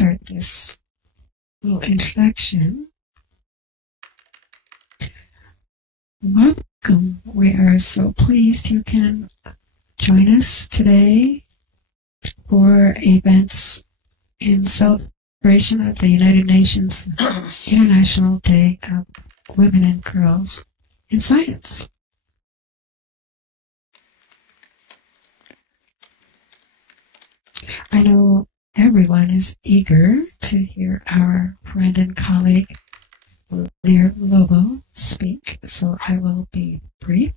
start this little introduction. Welcome. We are so pleased you can join us today for events in celebration of the United Nations International Day of Women and Girls in Science. I know everyone is eager to hear our friend and colleague Lyr Lobo speak, so I will be brief.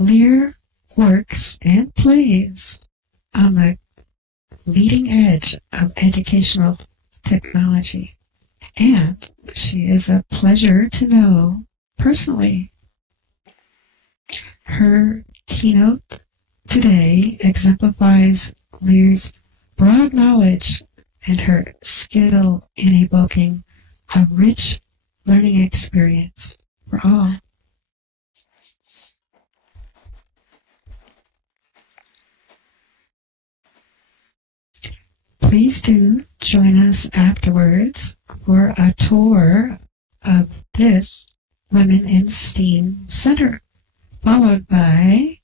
Lyr works and plays on the leading edge of educational technology, and she is a pleasure to know personally. Her keynote today exemplifies Lyr's broad knowledge and her skill in evoking a rich learning experience for all. Please do join us afterwards for a tour of this Women in STEAM Center, followed by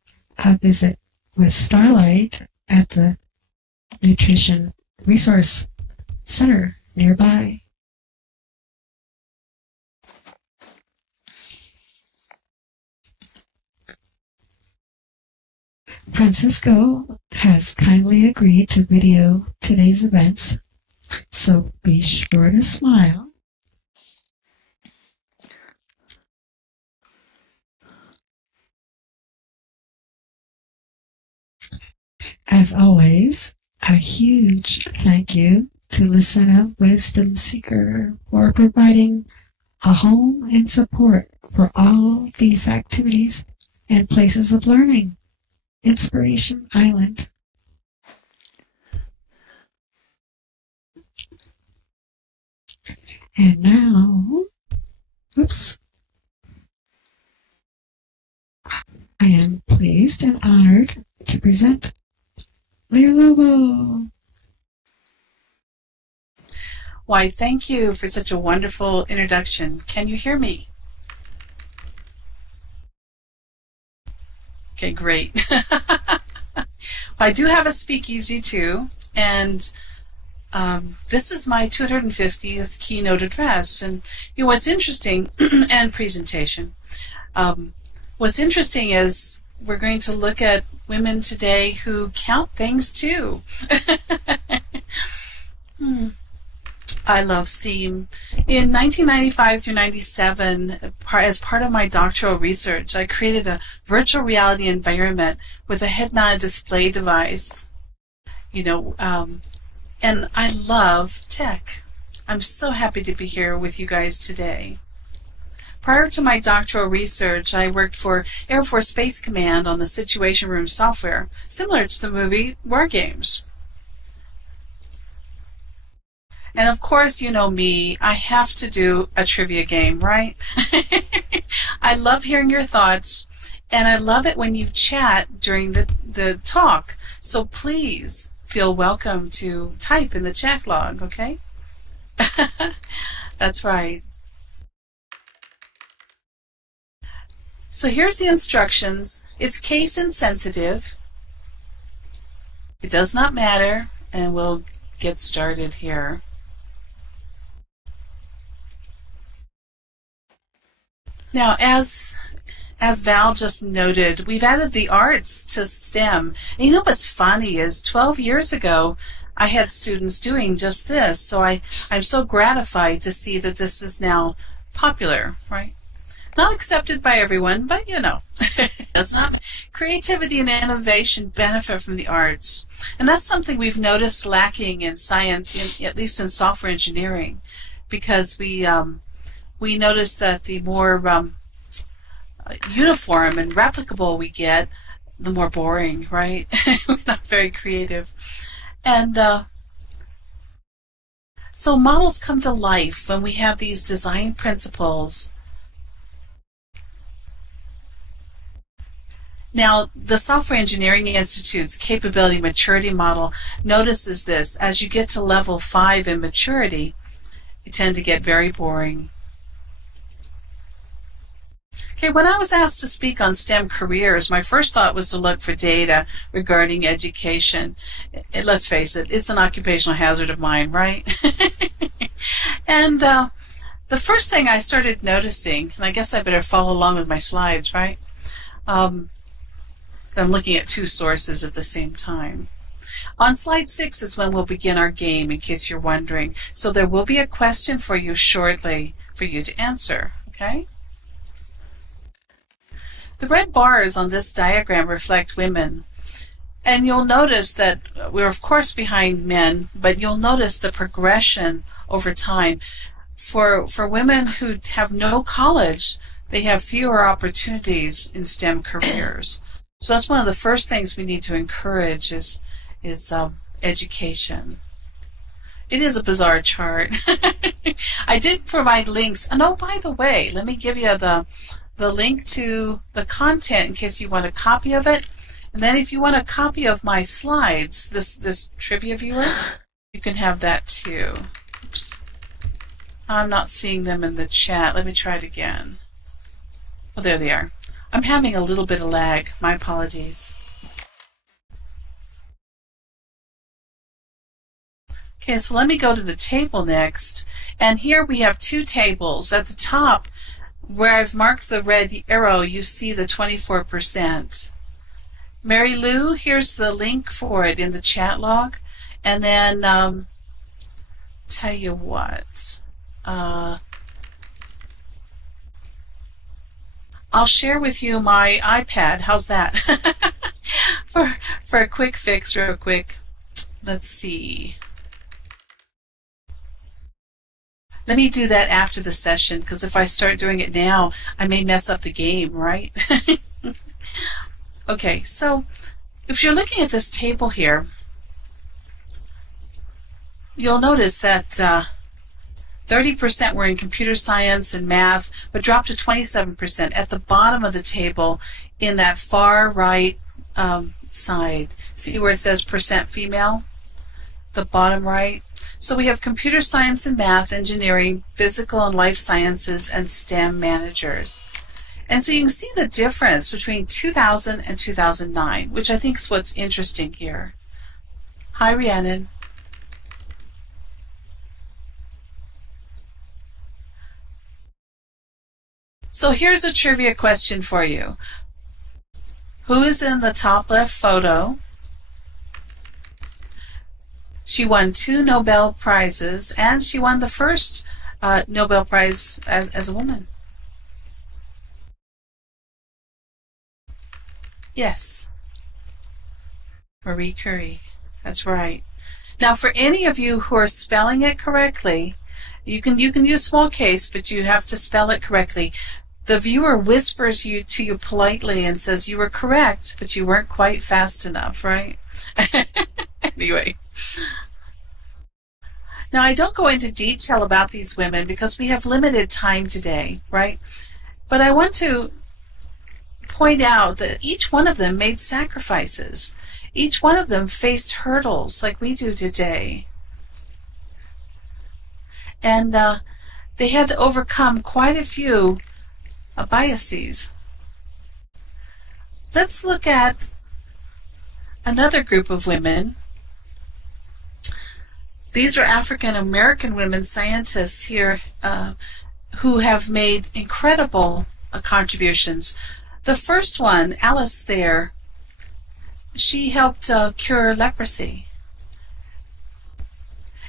a visit with Starlight at the Nutrition Resource Center nearby. Francisco has kindly agreed to video today's events, so be sure to smile. As always, a huge thank you to Lucena Wisdom Seeker for providing a home and support for all these activities and places of learning. Inspiration Island. And now, I am pleased and honored to present Lyr Lobo. Why, thank you for such a wonderful introduction. Can you hear me? Okay, great. I do have a speakeasy too, and this is my 250th keynote address. And you know what's interesting, and presentation. What's interesting is we're going to look at women today who count things too. I love STEAM. In 1995 through 97, as part of my doctoral research, I created a virtual reality environment with a head-mounted display device. And I love tech. I'm so happy to be here with you guys today. Prior to my doctoral research, I worked for Air Force Space Command on the Situation Room software, similar to the movie War Games. And of course, you know me, I have to do a trivia game, right? I love hearing your thoughts, and I love it when you chat during the talk. So please feel welcome to type in the chat log, okay? That's right. So here's the instructions. It's case insensitive. It does not matter, and we'll get started here. Now, as Val just noted, we've added the arts to STEM. And you know what's funny is 12 years ago, I had students doing just this. So I'm so gratified to see that this is now popular, right? Not accepted by everyone, but you know, does not. Creativity and innovation benefit from the arts. And that's something we've noticed lacking in science, at least in software engineering, because we notice that the more uniform and replicable we get, the more boring, right? We're not very creative. And so models come to life when we have these design principles Now, the Software Engineering Institute's Capability Maturity Model notices this. As you get to level 5 in maturity, you tend to get very boring. Okay, when I was asked to speak on STEM careers, my first thought was to look for data regarding education. Let's face it, it's an occupational hazard of mine, right? And the first thing I started noticing, and I guess I better follow along with my slides, right? I'm looking at two sources at the same time. On slide 6 is when we'll begin our game, in case you're wondering. So there will be a question for you shortly for you to answer, okay? The red bars on this diagram reflect women. And you'll notice that we're of course behind men, but you'll notice the progression over time. For women who have no college, they have fewer opportunities in STEM careers. So that's one of the first things we need to encourage is education. It is a bizarre chart. I did provide links. And oh, by the way, let me give you the link to the content in case you want a copy of it. And then if you want a copy of my slides, this trivia viewer, you can have that too. Oops. I'm not seeing them in the chat. Let me try it again. Oh, there they are. I'm having a little bit of lag. My apologies. Okay, so let me go to the table next. And here we have two tables. At the top, where I've marked the red arrow, you see the 24%. Mary Lou, here's the link for it in the chat log. And then, tell you what, I'll share with you my iPad. How's that? for a quick fix, real quick. Let's see. Let me do that after the session, because if I start doing it now, I may mess up the game, right? Okay, so if you're looking at this table here, you'll notice that 30% were in computer science and math, but dropped to 27% at the bottom of the table in that far right side. See where it says percent female? The bottom right. So we have computer science and math, engineering, physical and life sciences, and STEM managers. And so you can see the difference between 2000 and 2009, which I think is what's interesting here. Hi, Rhiannon. So here's a trivia question for you. Who is in the top left photo? She won 2 Nobel Prizes, and she won the first Nobel Prize as a woman. Yes. Marie Curie. That's right. Now, for any of you who are spelling it correctly, you can use small case, but you have to spell it correctly. The viewer whispers to you politely and says you were correct, but you weren't quite fast enough, right? Anyway. Now, I don't go into detail about these women because we have limited time today, right? But I want to point out that each one of them made sacrifices. Each one of them faced hurdles like we do today. And they had to overcome quite a few biases. Let's look at another group of women. These are African American women scientists here who have made incredible contributions. The first one, Alice there, she helped cure leprosy.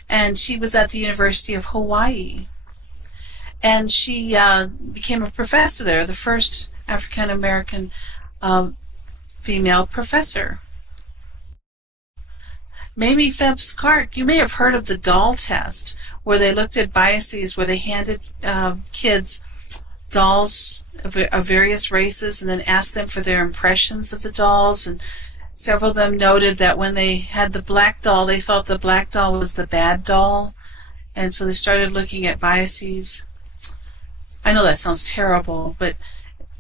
And she was at the University of Hawaii. And she became a professor there, the first African American female professor. Mamie Phelps Clark, you may have heard of the doll test, where they looked at biases, where they handed kids dolls of various races and then asked them for their impressions of the dolls. And several of them noted that when they had the black doll, they thought the black doll was the bad doll. And so they started looking at biases. I know that sounds terrible, but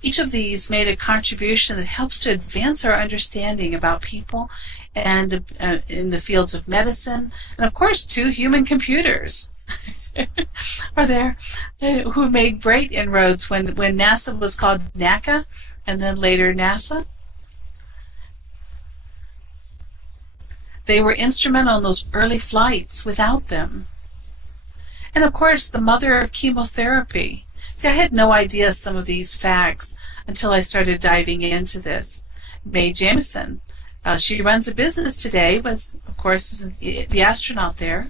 each of these made a contribution that helps to advance our understanding about people and in the fields of medicine, and of course, two human computers are there who made great inroads when NASA was called NACA and then later NASA. They were instrumental in those early flights. Without them. And of course, the mother of chemotherapy. See, I had no idea some of these facts until I started diving into this. Mae Jemison, she runs a business today, was, of course, the astronaut there.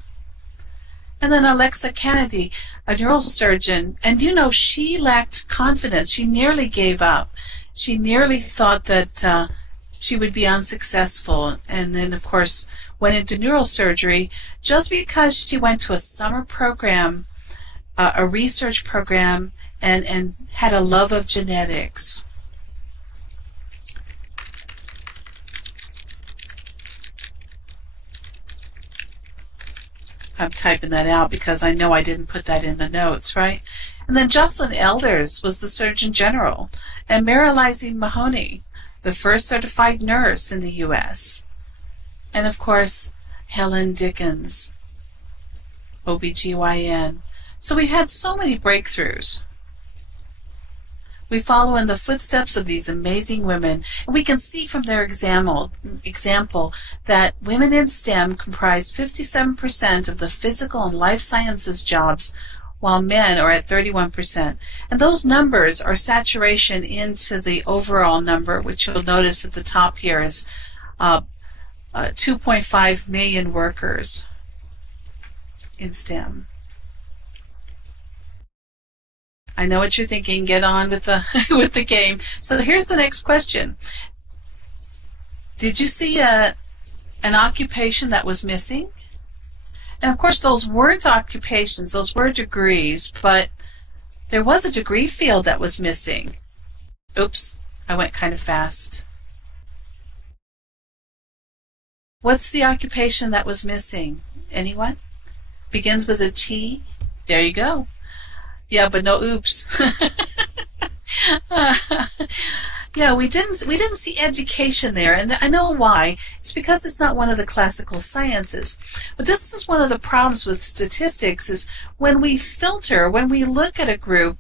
And then Alexa Kennedy, a neurosurgeon, and you know, she lacked confidence. She nearly gave up. She nearly thought that she would be unsuccessful, and then, of course, went into neurosurgery just because she went to a summer program, a research program, and had a love of genetics. I'm typing that out because I know I didn't put that in the notes, right? And then Jocelyn Elders was the Surgeon General, and Marilise Mahoney, the first certified nurse in the U.S. And of course, Helen Dickens, OBGYN. So we've had so many breakthroughs. We follow in the footsteps of these amazing women, and we can see from their example that women in STEM comprise 57% of the physical and life sciences jobs, while men are at 31%. And those numbers are saturation into the overall number, which you'll notice at the top here is 2.5 million workers in STEM. I know what you're thinking. Get on with the with the game. So here's the next question. Did you see an occupation that was missing? And of course, those weren't occupations, those were degrees, but there was a degree field that was missing. Oops, I went kind of fast. What's the occupation that was missing? Anyone? Begins with a T. There you go. Yeah, but no oops. Yeah, we didn't see education there, and I know why. It's because it's not one of the classical sciences. But this is one of the problems with statistics is when we filter, when we look at a group,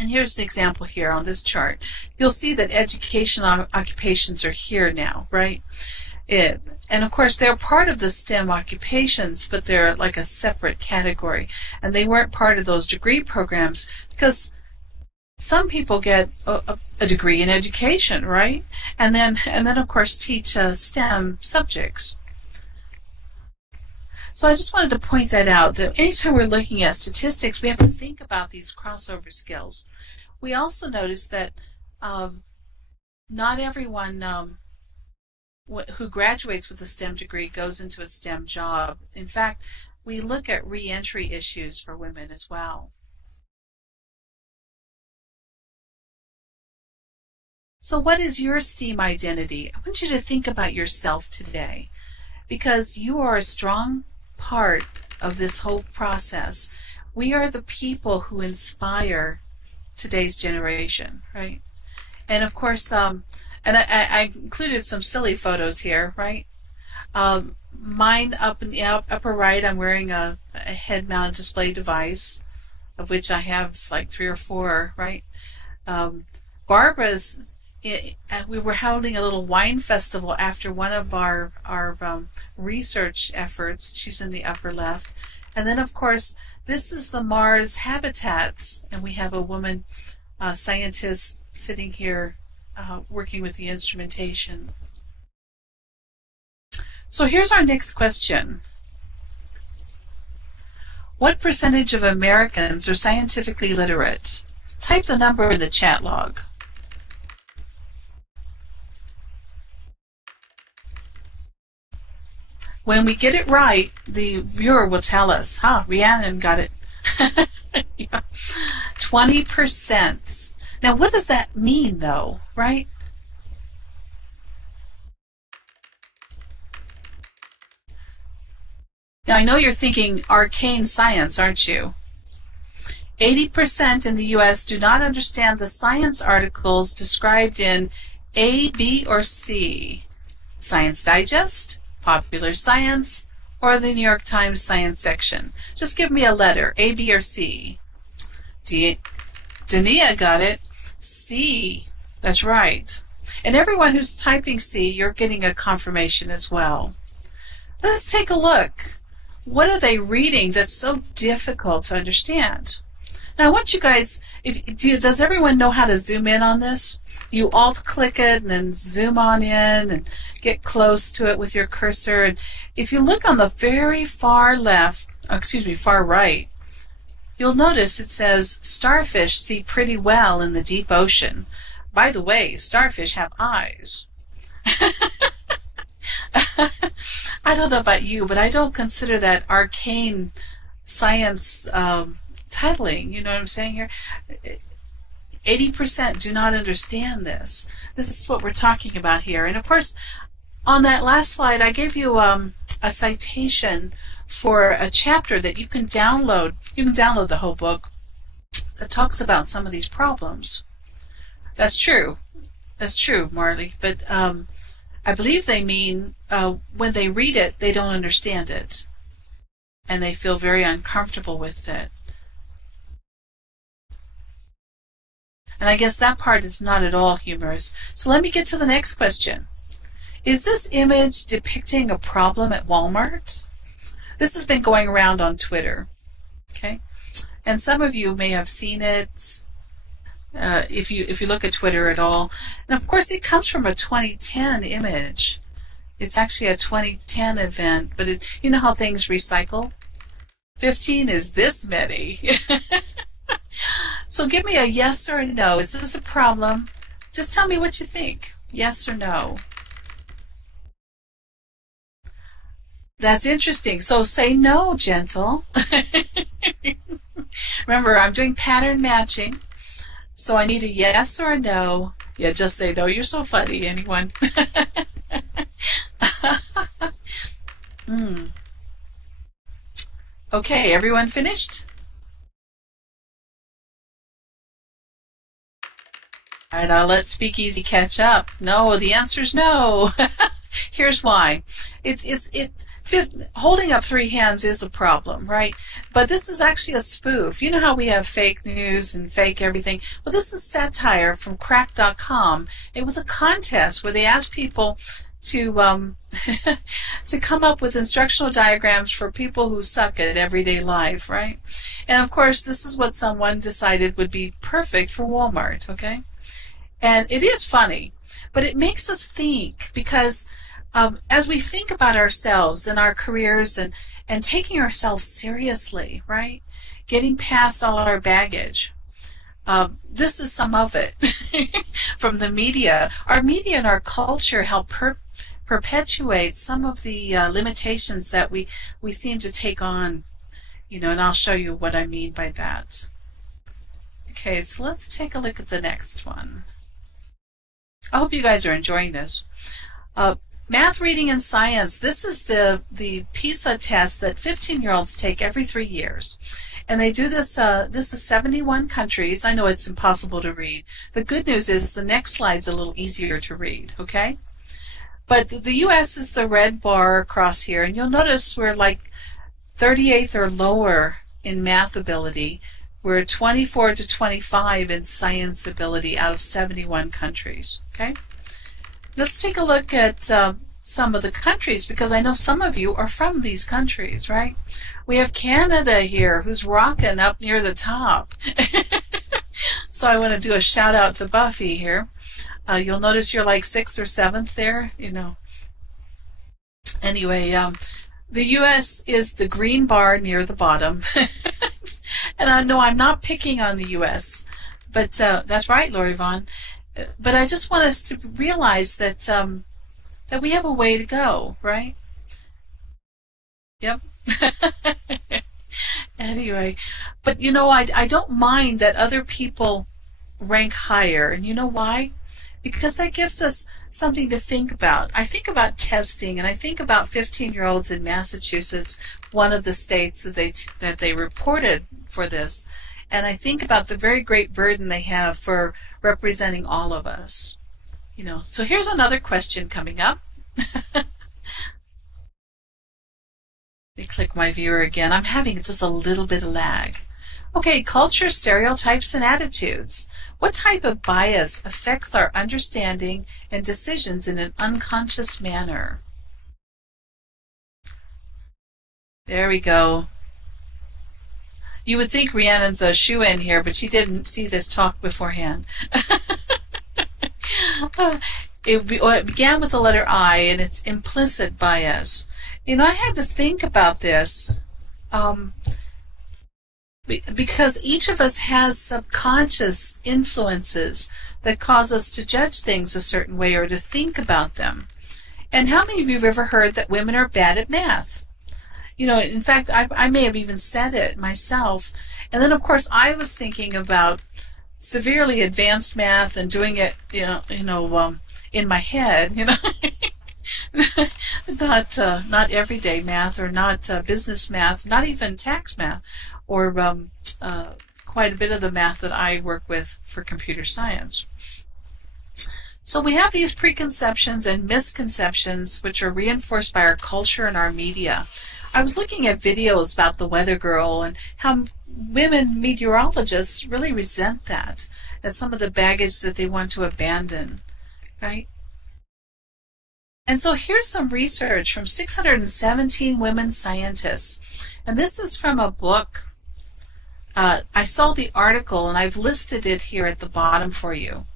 and here's an example here on this chart, you'll see that education occupations are here now, right? And of course, they're part of the STEM occupations, but they're like a separate category. And they weren't part of those degree programs because some people get a degree in education, right? And then of course, teach STEM subjects. So I just wanted to point that out, that anytime we're looking at statistics, we have to think about these crossover skills. We also notice that not everyone who graduates with a STEM degree goes into a STEM job. In fact, we look at re-entry issues for women as well. So what is your STEAM identity? I want you to think about yourself today, because you are a strong part of this whole process. We are the people who inspire today's generation, right? And of course, and I included some silly photos here, right? Mine up in the upper right, I'm wearing a head-mounted display device, of which I have like 3 or 4, right? Barbara's, we were holding a little wine festival after one of our research efforts. She's in the upper left. And then, of course, this is the Mars habitats, and we have a woman scientist sitting here working with the instrumentation. So here's our next question. What percentage of Americans are scientifically literate? Type the number in the chat log. When we get it right, the viewer will tell us, Rhiannon got it. Yeah. 20%. Now, what does that mean, though, right? Now, I know you're thinking arcane science, aren't you? 80% in the U.S. do not understand the science articles described in A, B, or C. Science Digest, Popular Science, or the New York Times Science section. Just give me a letter, A, B, or C. Dania got it. C. That's right. And everyone who's typing C, you're getting a confirmation as well. Let's take a look. What are they reading that's so difficult to understand? Now I want you guys, does everyone know how to zoom in on this? You alt-click it and then zoom on in and get close to it with your cursor. And if you look on the very far right, you'll notice it says starfish see pretty well in the deep ocean. By the way, starfish have eyes. I don't know about you, but I don't consider that arcane science titling. You know what I'm saying here? 80% do not understand this. This is what we're talking about here. And of course, on that last slide, I gave you a citation for a chapter that you can download. You can download the whole book that talks about some of these problems. That's true. That's true, Marley. But I believe they mean when they read it, they don't understand it. And they feel very uncomfortable with it. And I guess that part is not at all humorous. So let me get to the next question. Is this image depicting a problem at Walmart? This has been going around on Twitter. Okay? And some of you may have seen it if you look at Twitter at all. And of course it comes from a 2010 image. It's actually a 2010 event, but you know how things recycle? 15 is this many. So give me a yes or a no. Is this a problem? Just tell me what you think. Yes or no. That's interesting. So say no, gentle. Remember, I'm doing pattern matching. So I need a yes or a no. Yeah, just say no. You're so funny, anyone. Okay, everyone finished? All right, I'll let Speakeasy catch up. No, the answer's no. Here's why. Holding up three hands is a problem, right? But this is actually a spoof. You know how we have fake news and fake everything? Well, this is satire from crack.com. It was a contest where they asked people to to come up with instructional diagrams for people who suck at everyday life, right? And of course, this is what someone decided would be perfect for Walmart, okay? And it is funny, but it makes us think, because as we think about ourselves and our careers and taking ourselves seriously, right? Getting past all our baggage. This is some of it from the media. Our media and our culture help perpetuate some of the limitations that we seem to take on, you know, and I'll show you what I mean by that. Okay, so let's take a look at the next one. I hope you guys are enjoying this. Math, reading, and science. This is the PISA test that 15-year-olds take every 3 years. And they do this, this is 71 countries. I know it's impossible to read. The good news is the next slide's a little easier to read, okay? But the U.S. is the red bar across here, and you'll notice we're like 38th or lower in math ability. We're 24 to 25 in science ability out of 71 countries, okay? Let's take a look at some of the countries, because I know some of you are from these countries, right? We have Canada here, who's rocking up near the top. So I want to do a shout out to Buffy here. You'll notice you're like 6th or 7th there, you know. Anyway, the U.S. is the green bar near the bottom. And I know I'm not picking on the U.S., but that's right, Lori Vaughn. But I just want us to realize that that we have a way to go, right? Yep. Anyway, but you know, I don't mind that other people rank higher, and you know why? Because that gives us something to think about. I think about testing, and I think about 15-year-olds in Massachusetts, one of the states that they reported for this. And I think about the very great burden they have for representing all of us. So here's another question coming up. Let me click my viewer again. I'm having just a little bit of lag. Okay, culture, stereotypes, and attitudes. What type of bias affects our understanding and decisions in an unconscious manner? There we go. You would think Rhiannon's a shoo-in here, but she didn't see this talk beforehand. It began with the letter I, and it's implicit bias. I had to think about this because each of us has subconscious influences that cause us to judge things a certain way or to think about them. And how many of you have ever heard that women are bad at math? In fact, I may have even said it myself. And then, of course, I was thinking about severely advanced math and doing it, in my head, not everyday math or not business math, not even tax math, or quite a bit of the math that I work with for computer science. So we have these preconceptions and misconceptions which are reinforced by our culture and our media. I was looking at videos about the weather girl and how women meteorologists really resent that as some of the baggage that they want to abandon, right? And so here's some research from 617 women scientists. And this is from a book. I saw the article and I've listed it here at the bottom for you.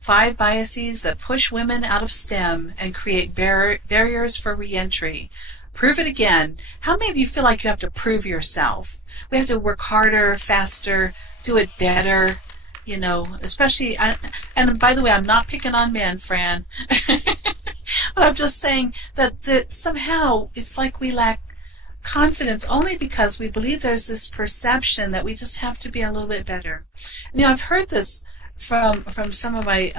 5 biases that push women out of STEM and create barriers for reentry. Prove it again. How many of you feel like you have to prove yourself? We have to work harder, faster, do it better, especially, and by the way, I'm not picking on men, Fran. I'm just saying that somehow it's like we lack confidence only because we believe there's this perception that we just have to be a little bit better. I've heard this from some of my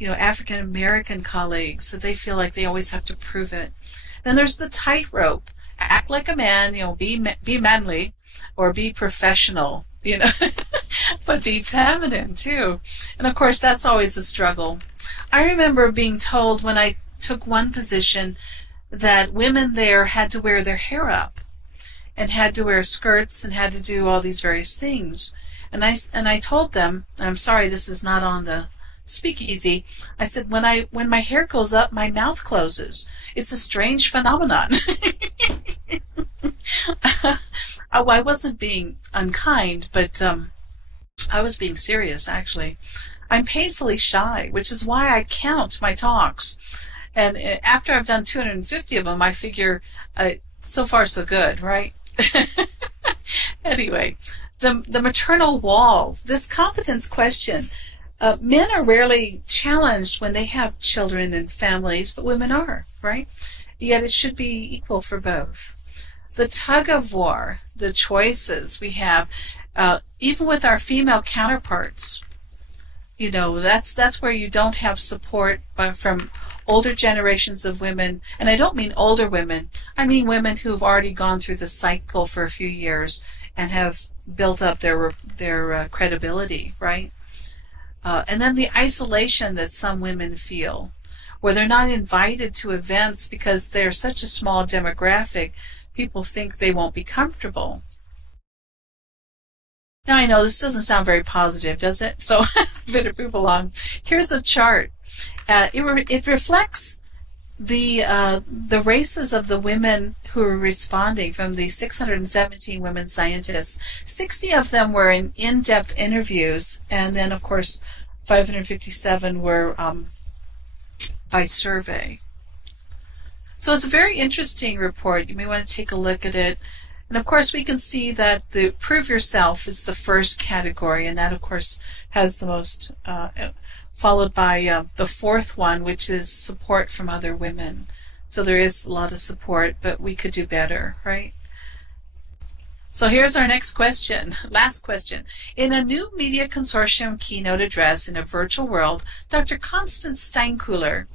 African American colleagues, that they feel like they always have to prove it. Then there's the tightrope. Act like a man, be manly, or be professional, but be feminine too. And of course, that's always a struggle. I remember being told when I took one position that women there had to wear their hair up and had to wear skirts and had to do all these various things. And I told them, I'm sorry, this is not on the speakeasy. I said, when my hair goes up, my mouth closes. It's a strange phenomenon. I wasn't being unkind, but I was being serious, actually. I'm painfully shy, which is why I count my talks. And after I've done 250 of them, I figure so far so good, right? Anyway, the maternal wall, this competence question. Men are rarely challenged when they have children and families, but women are, right? Yet it should be equal for both. The tug of war, the choices we have, even with our female counterparts, that's where you don't have support from older generations of women. And I don't mean older women. I mean women who've already gone through the cycle for a few years and have built up their credibility, right? And then the isolation that some women feel, where they're not invited to events because they're such a small demographic, people think they won't be comfortable. Now I know this doesn't sound very positive, does it? So I better move along. Here's a chart. It reflects the races of the women who are responding from the 617 women scientists. 60 of them were in-depth interviews, and then, of course, 557 were by survey. So it's a very interesting report. You may want to take a look at it. And, of course, we can see that the prove yourself is the first category, and that, of course, has the most, followed by the fourth one, which is support from other women. So there is a lot of support, but we could do better, right? So here's our next question, last question. In a new media consortium keynote address in a virtual world, Dr. Constance Steinkuhler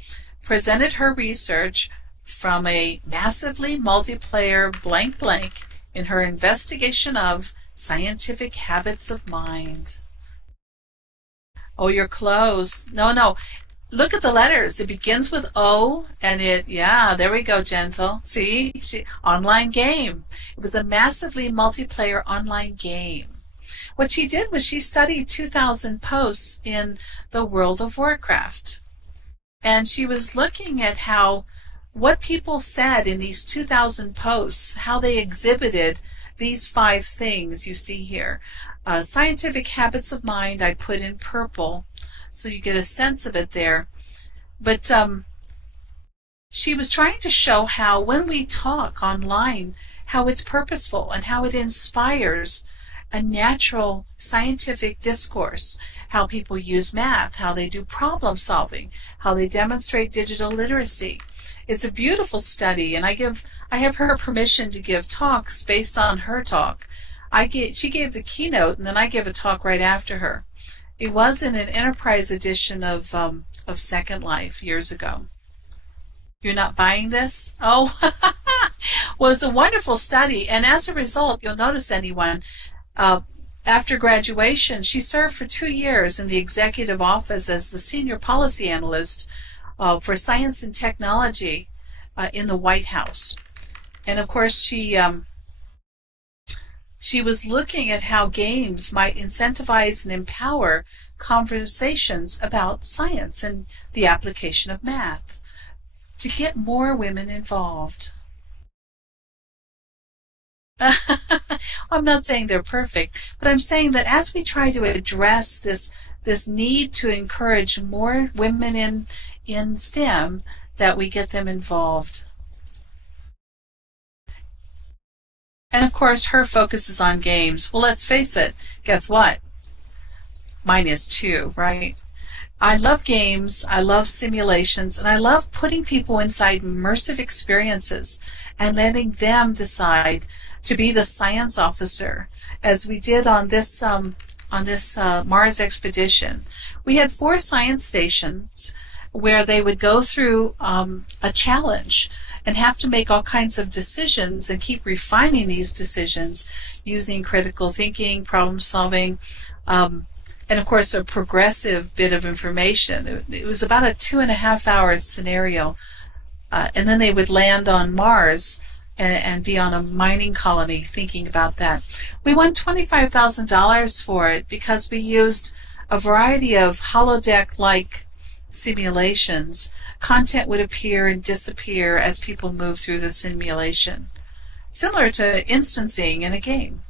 presented her research from a massively multiplayer blank blank in her investigation of Scientific habits of mind. Oh, you're close. No. Look at the letters. It begins with O, and there we go, Gentle. See? Online game. It was a massively multiplayer online game. What she did was she studied 2,000 posts in the World of Warcraft. And she was looking at what people said in these 2,000 posts, how they exhibited these 5 things you see here. Scientific habits of mind I put in purple, so you get a sense of it there. But she was trying to show how when we talk online, how it's purposeful and how it inspires a natural scientific discourse, how people use math, how they do problem solving, how they demonstrate digital literacy. It's a beautiful study, and I have her permission to give talks based on her talk. She gave the keynote, and then I give a talk right after her. It was in an enterprise edition of Second Life years ago. You're not buying this? Oh, well, it's a wonderful study, and as a result, you'll notice after graduation, she served for 2 years in the executive office as the senior policy analyst for science and technology in the White House. And of course, she was looking at how games might incentivize and empower conversations about science and the application of math to get more women involved. I'm not saying they're perfect, but I'm saying that as we try to address this need to encourage more women in STEM, that we get them involved. And of course, her focus is on games. Well, let's face it, guess what? Mine is too, right? I love games, I love simulations, and I love putting people inside immersive experiences and letting them decide to be the science officer, as we did on this Mars expedition. We had 4 science stations where they would go through a challenge and have to make all kinds of decisions and keep refining these decisions using critical thinking, problem solving, and of course a progressive bit of information. It was about a 2.5 hour scenario, and then they would land on Mars and be on a mining colony thinking about that. We won $25,000 for it because we used a variety of holodeck-like simulations. Content would appear and disappear as people move through the simulation, similar to instancing in a game.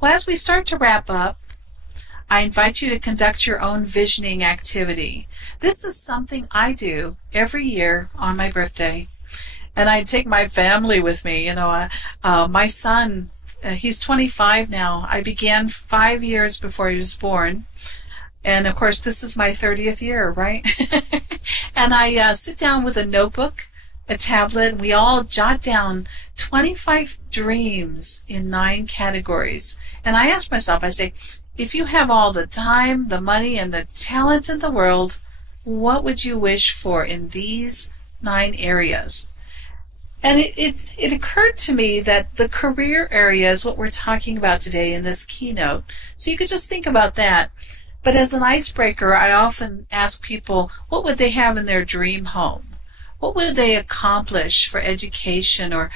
Well, as we start to wrap up, I invite you to conduct your own visioning activity. This is something I do every year on my birthday. And I take my family with me. My son, he's 25 now. I began 5 years before he was born. And of course, this is my 30th year, right? And I sit down with a notebook, a tablet, and we all jot down 25 dreams in 9 categories. And I ask myself, I say, if you have all the time, the money, and the talent in the world, what would you wish for in these 9 areas? And it occurred to me that the career area is what we're talking about today in this keynote. So you could just think about that. But as an icebreaker, I often ask people, what would they have in their dream home? What would they accomplish for education or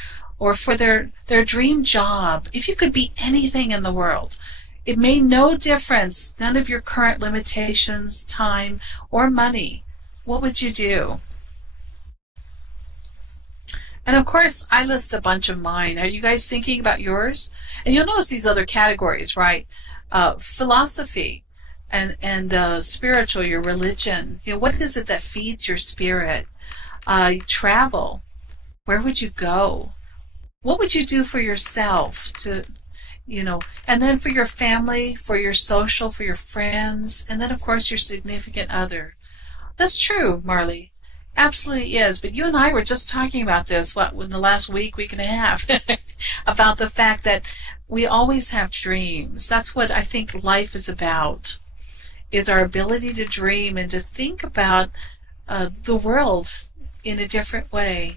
for their dream job? If you could be anything in the world, it made no difference, none of your current limitations, time, or money. What would you do? And of course, I list a bunch of mine. Are you guys thinking about yours? And you'll notice these other categories, right? Philosophy and spiritual, your religion. What is it that feeds your spirit? Travel. Where would you go? What would you do for yourself and then for your family, for your social, for your friends, and then of course your significant other. That's true, Marley. Absolutely is. But you and I were just talking about this, in the last week and a half, about the fact that we always have dreams. That's what I think life is about, is our ability to dream and to think about the world in a different way.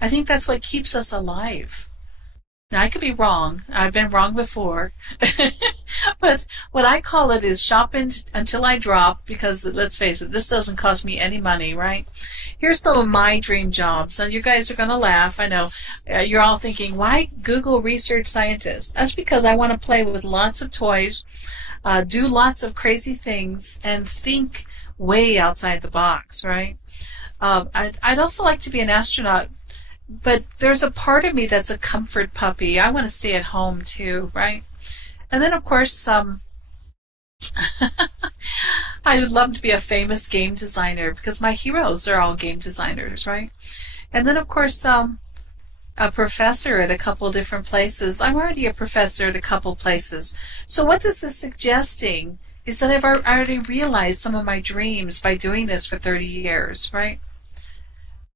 I think that's what keeps us alive. Now, I could be wrong. I've been wrong before. But what I call it is shopping until I drop, because let's face it, this doesn't cost me any money, right? Here's some of my dream jobs. And you guys are going to laugh. I know you're all thinking, why Google research scientist? That's because I want to play with lots of toys, do lots of crazy things, and think way outside the box, right? I'd also like to be an astronaut, but there's a part of me that's a comfort puppy. I want to stay at home too, right? And then, of course, I would love to be a famous game designer, because my heroes are all game designers, right? And then, of course, a professor at a couple different places. I'm already a professor at a couple places. So what this is suggesting is that I've already realized some of my dreams by doing this for 30 years, right?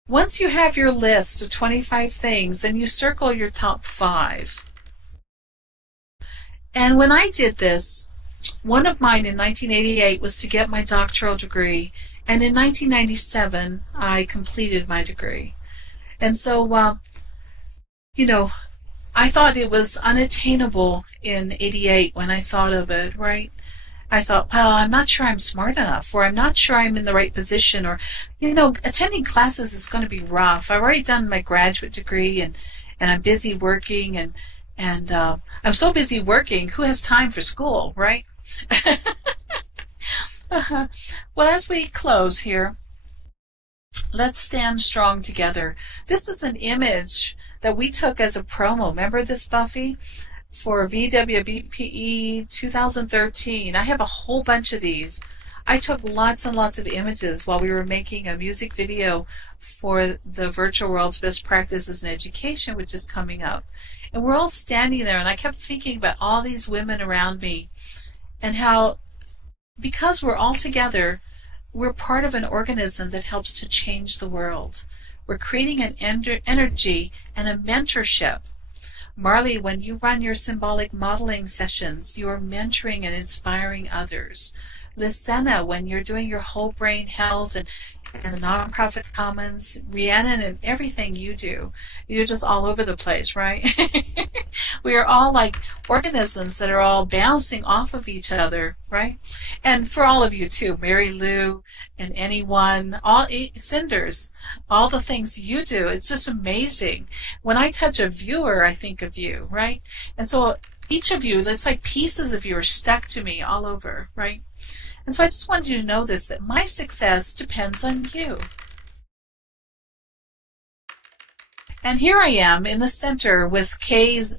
Once you have your list of 25 things, then you circle your top 5. And when I did this, one of mine in 1988 was to get my doctoral degree, and in 1997 I completed my degree. And so, you know, I thought it was unattainable in 88 when I thought of it, right? I thought, well, I'm not sure I'm smart enough, or I'm not sure I'm in the right position, or, you know, attending classes is going to be rough. I've already done my graduate degree, and I'm busy working, and I'm so busy working, who has time for school, right? Well, as we close here, let's stand strong together. This is an image that we took as a promo. Remember this, Buffy? For VWBPE 2013. I have a whole bunch of these. I took lots and lots of images while we were making a music video for the Virtual World's Best Practices in Education, which is coming up. And we're all standing there, and I kept thinking about all these women around me, and how, because we're all together, we're part of an organism that helps to change the world. We're creating an energy and a mentorship. Marley, when you run your symbolic modeling sessions, you are mentoring and inspiring others. Lysena, when you're doing your whole brain health and the nonprofit commons, Rhiannon, and everything you do, you're just all over the place, right? We are all like organisms that are all bouncing off of each other, right? And for all of you too, Mary Lou and anyone, all Cinders, all the things you do, it's just amazing. When I touch a viewer, I think of you, right? And so each of you, it's like pieces of you are stuck to me all over, right? And so I just wanted you to know this, that my success depends on you. And here I am in the center with Kay's,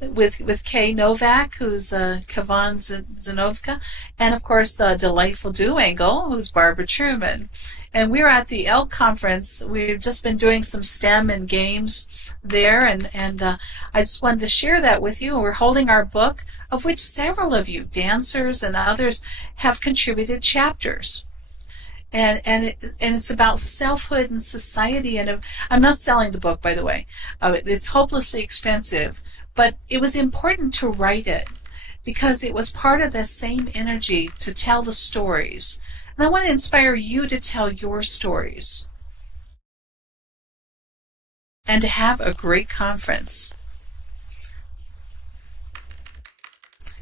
with Kay Novak, who's Kavan Zanovka, and of course Delightful Duangle, who's Barbara Truman. And we're at the ELK conference. We've just been doing some STEM and games there, and I just wanted to share that with you. We're holding our book, of which several of you, dancers and others, have contributed chapters. And it's about selfhood and society. And I'm not selling the book, by the way. It's hopelessly expensive, but it was important to write it because it was part of the same energy to tell the stories. And I want to inspire you to tell your stories and to have a great conference.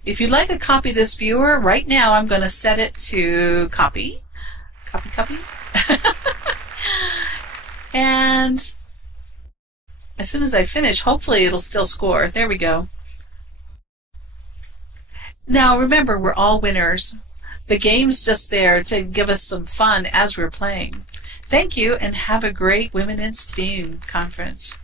If you'd like a copy of this, viewer, right now I'm going to set it to copy. Copy. And as soon as I finish, hopefully it'll still score. There we go. Now remember, we're all winners. The game's just there to give us some fun as we're playing. Thank you, and have a great Women in STEAM conference.